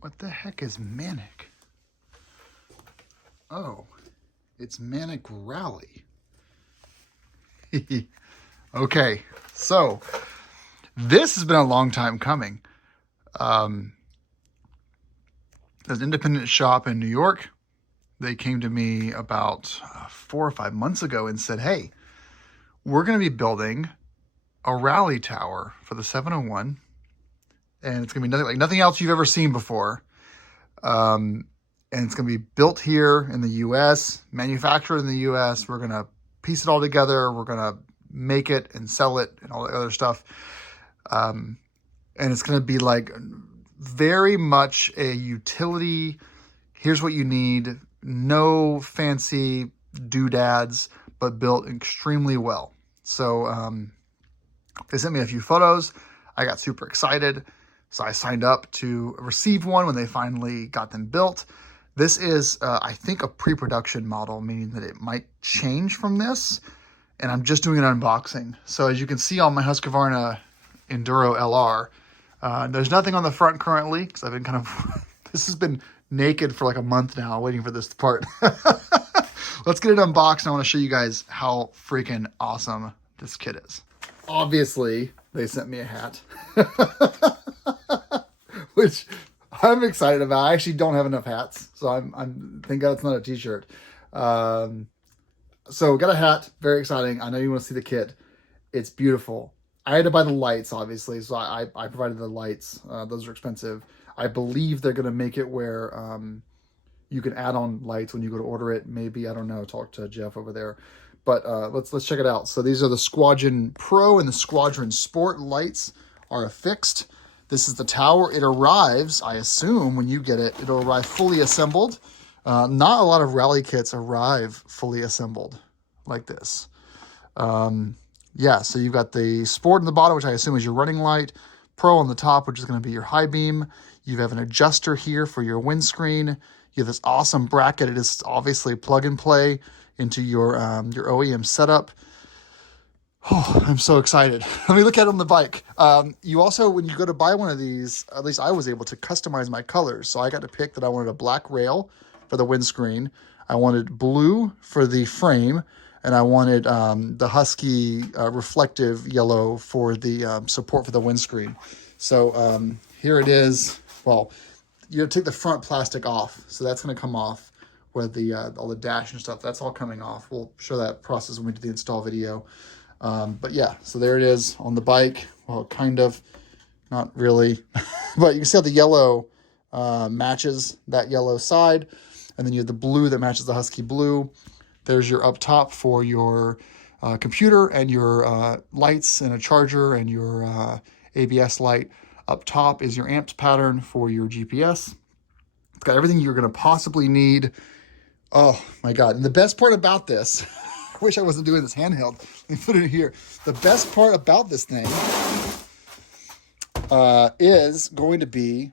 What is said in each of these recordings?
What the heck is Manic? Oh, it's Manic Rally. Okay, so this has been a long time coming. There's an independent shop in New York. They came to me about 4 or 5 months ago and said, hey, we're going to be building a rally tower for the 701. And it's going to be nothing else you've ever seen before. And it's going to be built here in the U.S., manufactured in the U.S. We're going to piece it all together. We're going to make it and sell it and all that other stuff. And it's going to be like very much a utility. Here's what you need. No fancy doodads, but built extremely well. So they sent me a few photos. I got super excited. So I signed up to receive one when they finally got them built. This is, I think, a pre-production model, meaning that it might change from this. And I'm just doing an unboxing. So as you can see on my Husqvarna Enduro LR, there's nothing on the front currently because I've been kind of, this has been naked for like a month now waiting for this part. Let's get it unboxed. I want to show you guys how freaking awesome this kit is. Obviously, they sent me a hat. Which I'm excited about. I actually don't have enough hats, so I'm thank God it's not a t-shirt. So got a hat, very exciting. I know you want to see the kit. It's beautiful. I had to buy the lights, obviously, so I provided the lights. Those are expensive. I believe they're going to make it where you can add on lights when you go to order it. Maybe, I don't know, talk to Jeff over there. But let's check it out. So these are the Squadron Pro and the Squadron Sport lights are affixed. This is the tower. It arrives, I assume, when you get it, it'll arrive fully assembled. Not a lot of rally kits arrive fully assembled like this. Yeah, so you've got the Sport on the bottom, which I assume is your running light. Pro on the top, which is going to be your high beam. You have an adjuster here for your windscreen. You have this awesome bracket. It is obviously plug and play into your OEM setup. Oh, I'm so excited. Let me look at it on the bike. You also, when you go to buy one of these, at least I was able to customize my colors. So I got to pick that I wanted a black rail for the windscreen. I wanted blue for the frame. And I wanted the Husky reflective yellow for the support for the windscreen. So here it is. Well, you have to take the front plastic off. So that's going to come off with the all the dash and stuff. That's all coming off. We'll show that process when we do the install video. But yeah, so there it is on the bike. Well, kind of, not really. But you can see how the yellow matches that yellow side. And then you have the blue that matches the Husky blue. There's your up top for your computer and your lights and a charger and your ABS light. Up top is your amps pattern for your GPS. It's got everything you're going to possibly need. Oh my God. And the best part about this, I wish I wasn't doing this handheld. Let me put it here. The best part about this thing is going to be,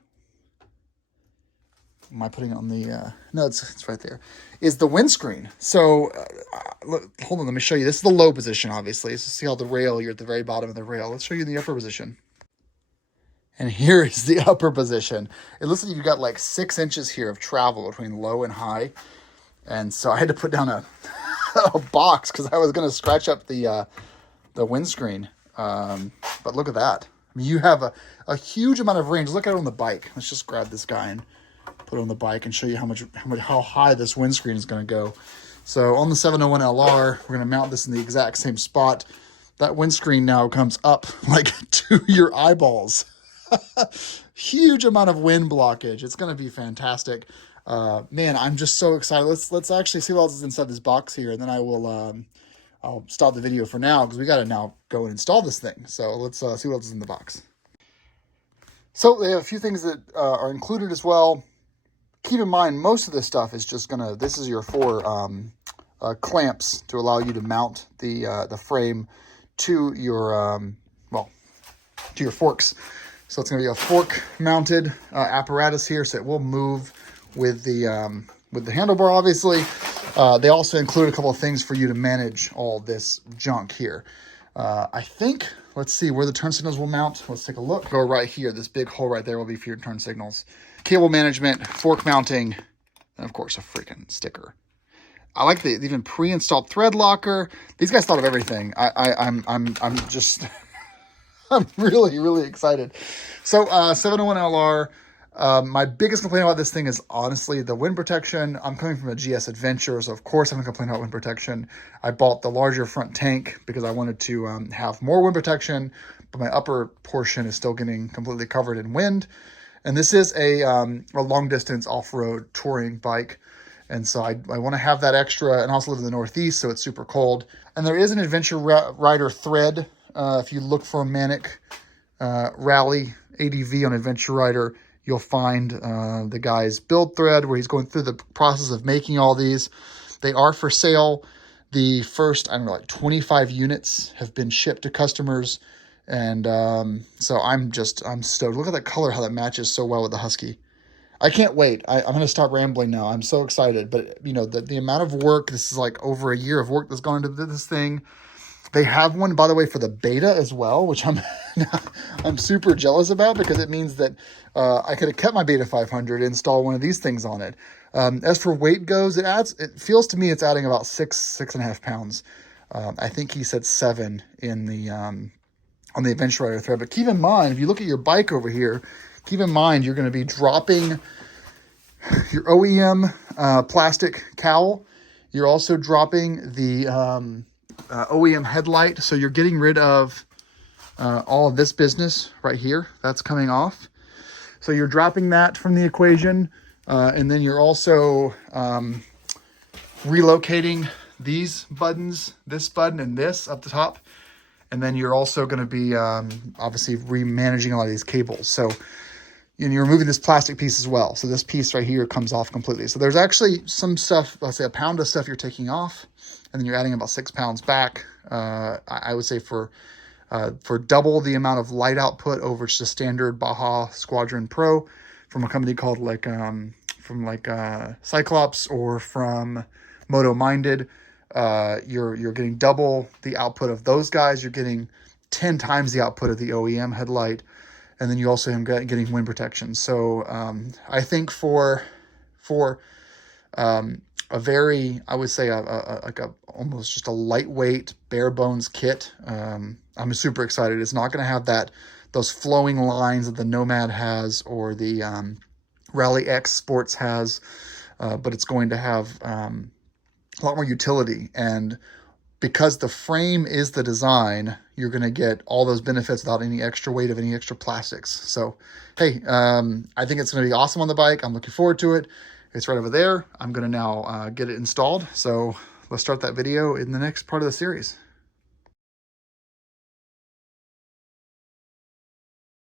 am I putting it on the, no, it's right there, is the windscreen. So, look, hold on, let me show you. This is the low position, obviously. So see how the rail, you're at the very bottom of the rail. Let's show you the upper position. And here is the upper position. It looks like you've got like 6 inches here of travel between low and high. And so I had to put down a box because I was going to scratch up the windscreen. But look at that. I mean, you have a huge amount of range. Look at it on the bike. Let's just grab this guy and put it on the bike and show you how high this windscreen is going to go. So on the 701 LR, we're going to mount this in the exact same spot. That windscreen now comes up like to your eyeballs. Huge amount of wind blockage. It's going to be fantastic. Man, I'm just so excited. Let's actually see what else is inside this box here, and then I will I'll stop the video for now because we got to now go and install this thing. So let's see what else is in the box. So they have a few things that are included as well. Keep in mind, most of this stuff is just gonna, this is your 4 clamps to allow you to mount the frame to your, to your forks. So it's gonna be a fork mounted apparatus here, so it will move with the handlebar, obviously. They also include a couple of things for you to manage all this junk here. I think, let's see where the turn signals will mount. Let's take a look. Go right here. This big hole right there will be for your turn signals. Cable management, fork mounting, and of course a freaking sticker. I like the even pre-installed thread locker. These guys thought of everything. I'm just I'm really excited. So 701LR. My biggest complaint about this thing is honestly the wind protection. I'm coming from a GS Adventure, so of course I'm going to complain about wind protection. I bought the larger front tank because I wanted to have more wind protection, but my upper portion is still getting completely covered in wind. And this is a long distance off-road touring bike. And so I want to have that extra, and also live in the Northeast, so it's super cold. And there is an Adventure Rider thread. If you look for a Manic Rally ADV on Adventure Rider, you'll find the guy's build thread where he's going through the process of making all these. They are for sale. The first, I don't know, like 25 units have been shipped to customers. And so I'm stoked. Look at that color, how that matches so well with the Husky. I can't wait. I'm going to stop rambling now. I'm so excited. But, you know, the amount of work, this is like over a year of work that's gone into this thing. They have one, by the way, for the beta as well, which I'm super jealous about, because it means that I could have kept my Beta 500 and installed one of these things on it. As for weight goes, it feels to me it's adding about 6.5 pounds. I think he said 7 in the on the Adventure Rider thread. But keep in mind, if you look at your bike over here, keep in mind you're going to be dropping your OEM plastic cowl. You're also dropping the OEM headlight. So you're getting rid of all of this business right here. That's coming off. So you're dropping that from the equation. And then you're also relocating these buttons, this button and this up the top. And then you're also going to be obviously remanaging a lot of these cables. So you're removing this plastic piece as well. So this piece right here comes off completely. So there's actually some stuff, let's say a pound of stuff you're taking off, and then you're adding about 6 pounds back. I would say for double the amount of light output over just a standard Baja Squadron Pro from a company called Cyclops or from Moto Minded. You're getting double the output of those guys. You're getting 10 times the output of the OEM headlight. And then you also am getting wind protection. So I think for a very, I would say almost just a lightweight bare bones kit, I'm super excited. It's not going to have those flowing lines that the Nomad has or the Rally X Sports has, but it's going to have a lot more utility. And because the frame is the design, you're going to get all those benefits without any extra weight of any extra plastics. So, hey, I think it's going to be awesome on the bike. I'm looking forward to it. It's right over there. I'm going to now get it installed. So let's start that video in the next part of the series.